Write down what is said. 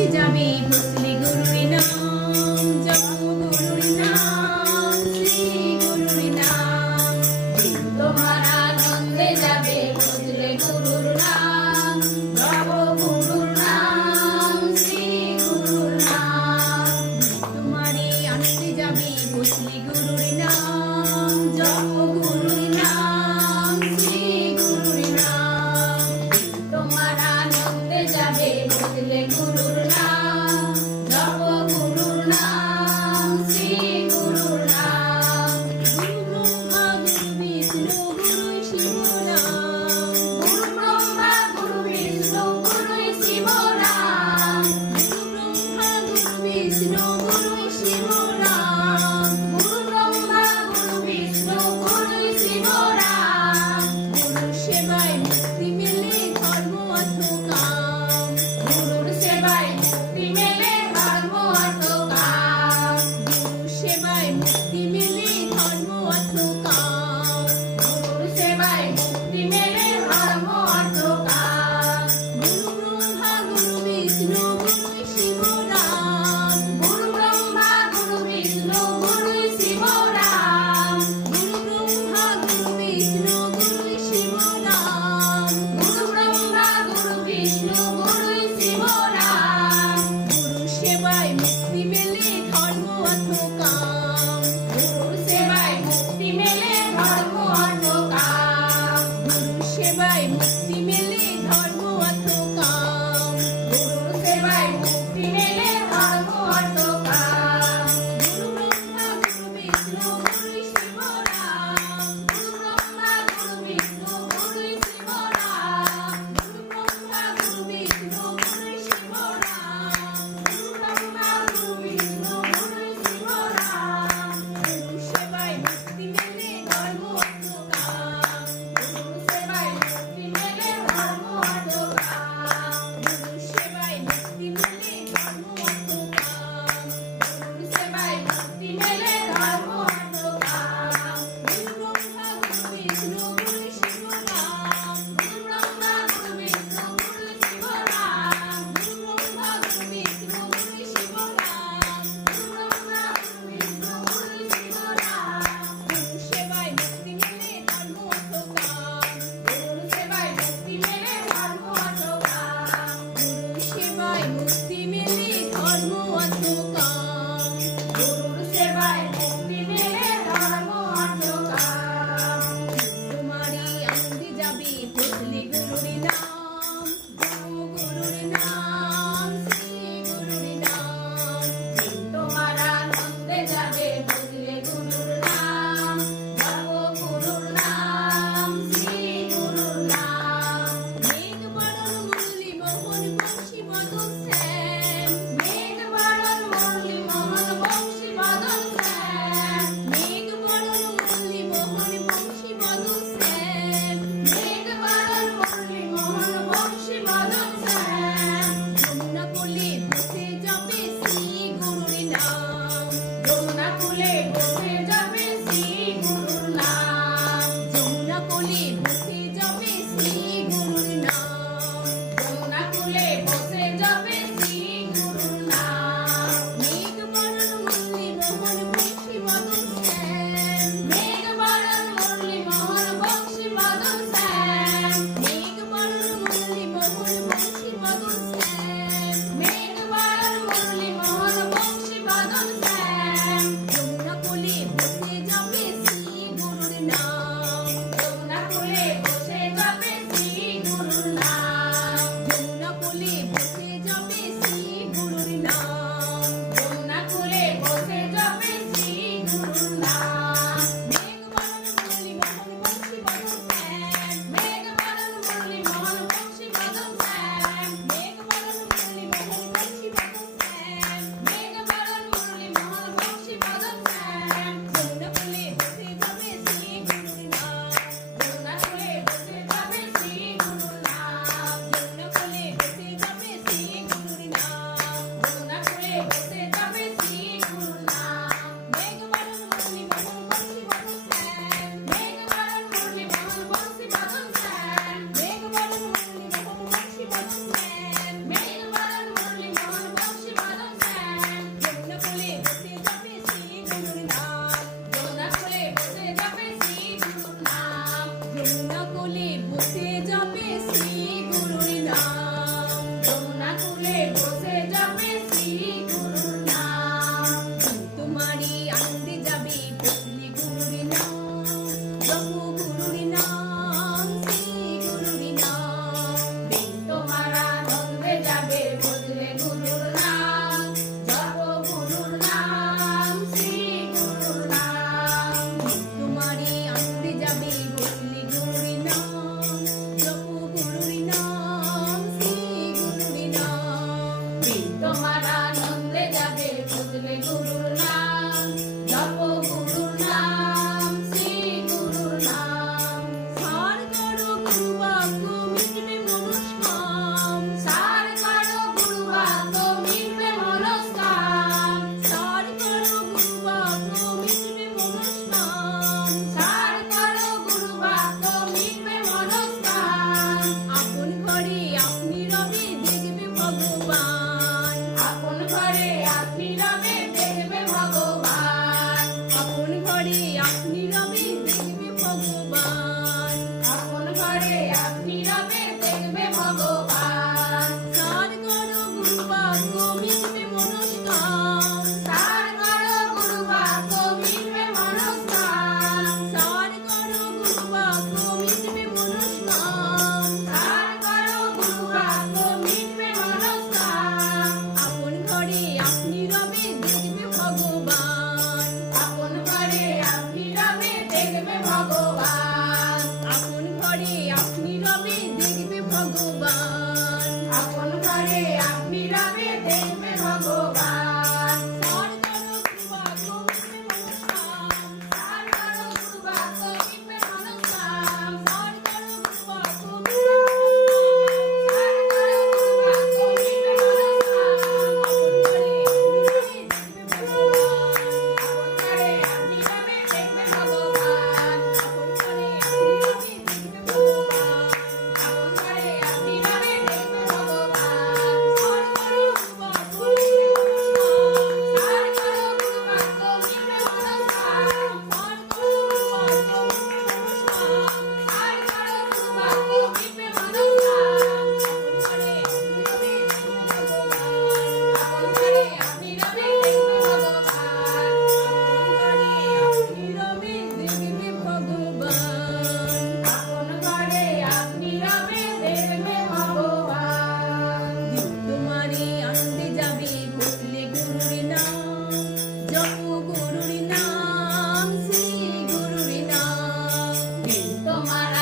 আনতে যাবে বুঝলে গুরুর নাম, জপো গুরুর নাম, শ্রী গুরুর নাম। তোমার আনন্দে যাবে বুঝলে গুরুর নাম, জপো গুরুর নাম, শ্রী গুরুর নাম। তোমারে আনতে যাবে বুঝলে গুরুর নাম, জপো গুরুর নাম, শ্রী গুরুর নাম। তোমার আনন্দে যাবে বুঝলে গুরুর নাম, ভগবান। আপন ঘরে আপনি রবে দেখবে ভগবান। আপন ঘরে আপনি রবে দেখবে ভগবান। আপন ঘরে আপনি রবে দেখবে ভগবান। সার করো গুরু বাক্য মিটবে মনস্কাম। সার করো গুরু বাক্য মিটবে মনস্কাম। সার করো গুরু বাক্য মিটবে মনস্কাম। সার করো গুরু বাক্য মিটবে মনস্কাম। আপন ঘরে আপনি রবে দেখবে ভগবান। আপন ঘরে আপনি রবে দেখবে ভগবান। আপন ঘরে আপনি রবে দেখবে ভগবান। আপন ঘরে আপনি রবে দেখবে ভগবান। সার করো গুরু বাক্য মিটবে মনস্কাম। সার করো গুরু বাক্য মিটবে মনস্কাম। সার করো গুরু বাক্য মিটবে মনস্কাম। সার করো গুরু বাক্য মিটবে মনস্কাম। আপন ঘরে আপনি রবে দেখবে ভগবান। আপন ঘরে আপনি রবে দেখবে ভগবান। আপন ঘরে আপনি রবে দেখবে ভগবান। আপন ঘরে আপনি রবে দেখবে ভগবান। সার করো গুরু বাক্য মিটবে মনস্কাম। সার করো গুরু বাক্য মিটবে মনস্কাম। সার করো গুরু বাক্য মিটবে মনস্কাম। সার করো গুরু বাক্য মিটবে মনস্কাম। আপন ঘরে আপনি রবে দেখবে ভগবান। আপন ঘরে আপনি রবে দেখবে ভগবান। আপন ঘরে আপনি রবে দেখবে ভগবান। তোমারে আনন্দে যাবে বসলে গুরুর নাম, জপ গুরুর নাম, শ্রী গুরুর নাম। তোমার